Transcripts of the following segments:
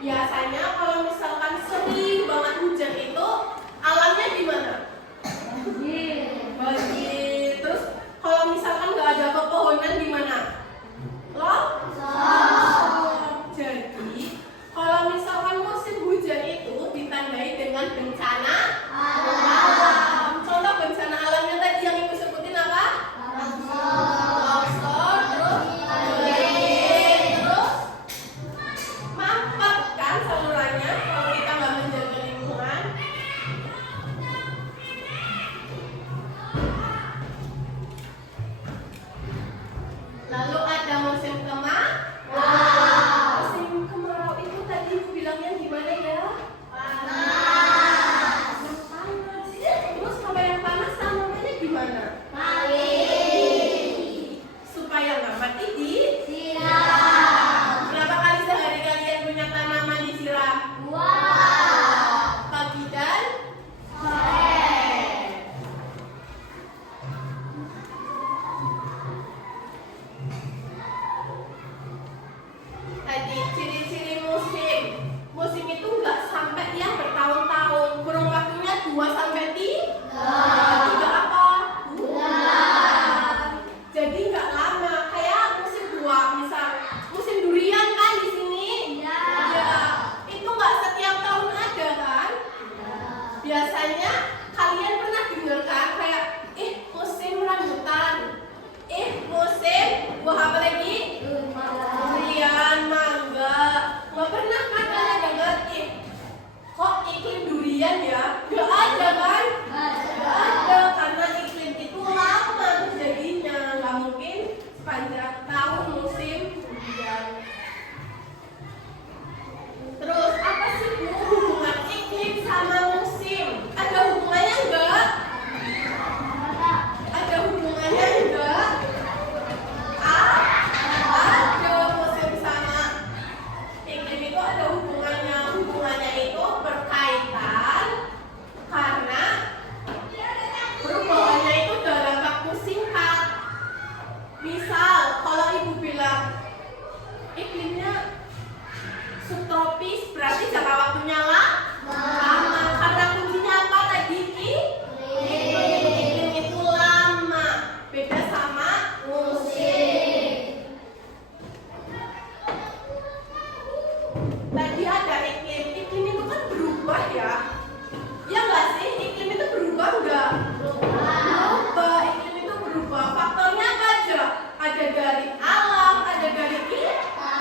Biasanya kalau misalkan sering banget hujan itu alamnya gimana? Banjir. Terus kalau misalkan nggak ada pepohonan gimana? Jadi kalau misalkan musim hujan itu ditandai dengan bencana alam. Contoh bencana alamnya tadi yang ibu sebutin apa? Longsor, terus banjir, terus mampet kan salurannya kalau kita nggak menjaga lingkungan. Lalu ada musim kemarau. Musim kemarau itu tadi ibu bilangnya gimana ya? Panas. Terus kalau yang panas tanamannya gimana? Supaya nggak mati disiram. Berapa kali sehari kalian punya tanaman disiram? Pagi dan sore. Tadi ciri-ciri musim. Musim itu nggak sampai yang bertahun-tahun. Kurun waktunya 2 sampai 3 apa? Bulan. Jadi nggak lama. Kayak musim buah, misal musim durian kan di sini. Ya. Itu nggak setiap tahun ada kan? Biasanya kalian pernah dengar kan kayak musim rambutan. Musim buah apa lagi? Durian, mangga. Nggak pernah kan kalian dengar kok iklim durian ya? Nggak ada kan? Nggak ada karena iklim itu lama terjadinya. Nggak mungkin sepanjang tahun musim durian. Terus apa sih Bu hubungan iklim sama musim? Ada hubungannya enggak? Ada hubungannya enggak? Ada. Musim sama iklim itu ada hubungannya. Hubungannya itu berkaitan karena perubahannya itu dalam waktu singkat. Misal kalau ibu bilang iklimnya subtropis, berarti jangka waktunya lama. Karena kuncinya apa tadi? Iklim itu lama. Beda sama musim. Tadi ada iklim. Iklim itu kan berubah ya. Ya nggak sih? Iklim itu berubah nggak? Berubah. Iklim itu berubah. Faktornya apa aja? Ada dari alam, ada dari kita.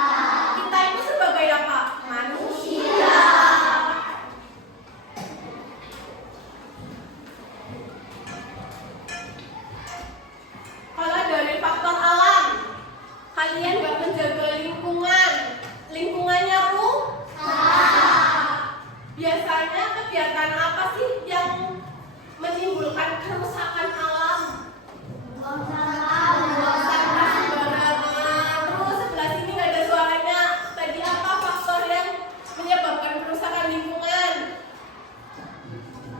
Kita itu sebagai apa? Manusia. Kalau dari faktor alam, kalian nggak menjaga lingkungan, lingkungannya rusak. Biasanya kegiatan apa sih yang menimbulkan kerusakan alam? Buang sampah sembarangan. Terus sebelah sini nggak ada suaranya. Tadi apa faktor yang menyebabkan kerusakan lingkungan?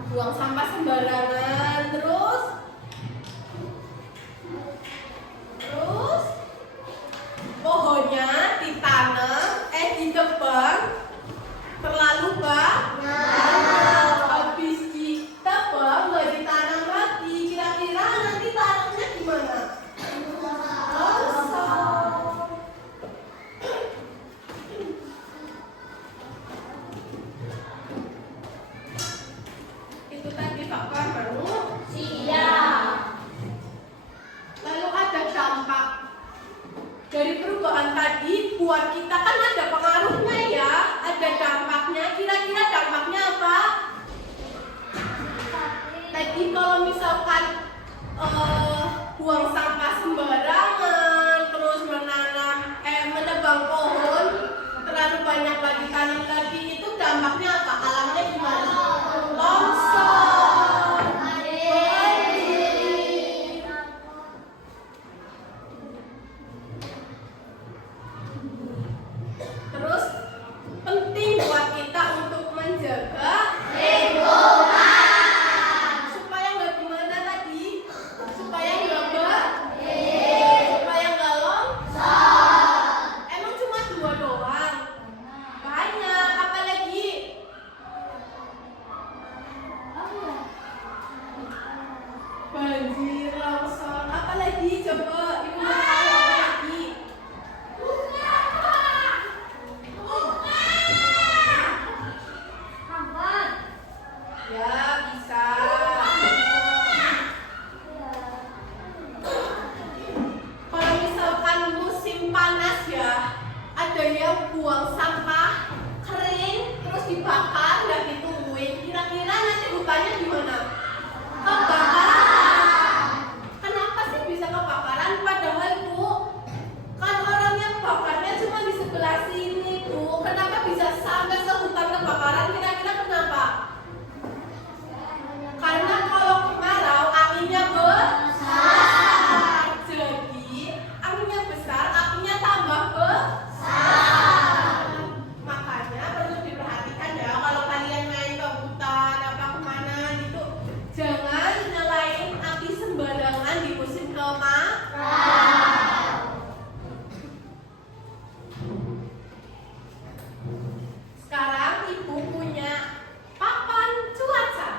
Buang sampah sembarangan. Terus pohonnya ditanam, ditebang terlalu banyak. Habis ditebang nggak ditanam lagi. Kira-kira nanti tanamnya gimana? Kosong. Itu tadi faktor manusia. Lalu ada dampak dari perubahan tadi buat kita kan ada pengaruhnya ya, ada dampaknya. Kira-kira dampaknya apa? Tadi kalau misalkan buang sampah sembarangan, terus menebang pohon terlalu banyak lagi, tanam lagi, itu dampaknya apa? Alamnya gimana? Longsor, banjir. Terus penting buat kita untuk menjaga lingkungan supaya nggak gimana tadi? Supaya nggak banjir. panas ya, ada yang buang sampah kering terus dibakar nggak ditungguin. Kira-kira nanti hutannya gimana? Kebakaran. Kenapa sih bisa kebakaran? Padahal Bu, kan orang yang bakarnya cuma di sebelah sini Bu. Kenapa bisa sampai sehutan kebakaran? Kira-kira kenapa? Karena kalau kemarau anginnya besar. Jadi anginnya besar, apinya tambah besar. Makanya perlu diperhatikan ya kalau kalian main ke hutan apa kemana gitu, jangan nyalain api sembarangan di musim kemarau. Sekarang Ibu punya papan cuaca.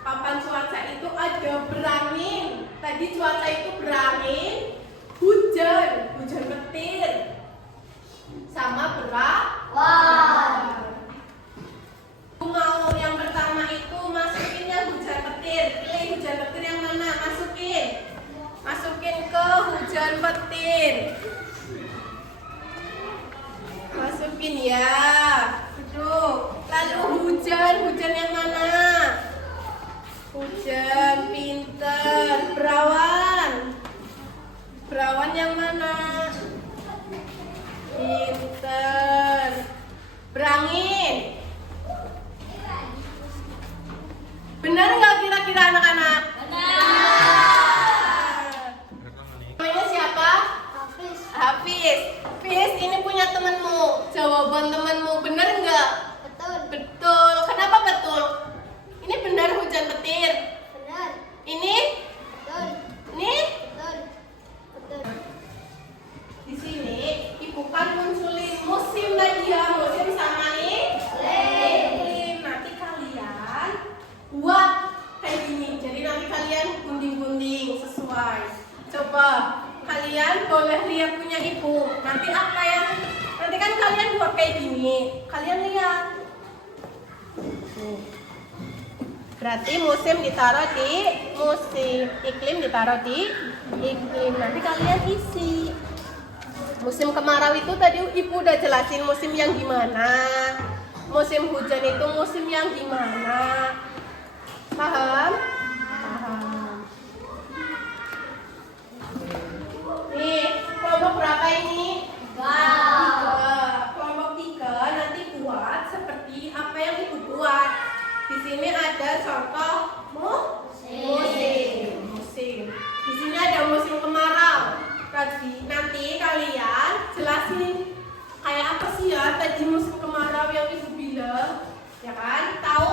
Papan cuaca itu ada berangin. Tadi cuaca itu berangin, hujan petir, sama berawan. Mau yang pertama itu masukinnya hujan petir. Pilih hujan petir yang mana? Masukin ke hujan petir. Masukin ya. Tuh. Lalu hujan yang mana? Hujan, pinter, berawan. Berawan yang mana? Pinter. Berangin. Benar nggak kira-kira anak-anak? Benar. Namanya siapa? Hafiz. Hafiz, ini punya temanmu. Jawaban temanmu benar nggak? Betul. Kenapa betul? Ini benar hujan petir. Benar. Ini? Betul. Ini? Betul. Di sini Ibu kan munculin musim lagi ya. Musim sama iklim. Nanti kalian buat kayak gini. Jadi nanti kalian gunting-gunting sesuai. Coba kalian boleh lihat punya Ibu. Nanti kan kalian buat kayak gini. Kalian lihat. Berarti musim ditaruh di musim, iklim ditaruh di iklim. Nanti kalian isi. Musim kemarau itu tadi Ibu udah jelasin musim yang gimana. Musim hujan itu musim yang gimana. Paham? Paham. Nih, kelompok berapa ini? 3. Kelompok 3 nanti buat seperti apa yang Ibu buat. Di sini ada contoh musim. Di sini ada musim kemarau. Nanti kalian jelasin kayak apa sih ya tadi musim kemarau yang Ibu bilang, ya kan? Tahu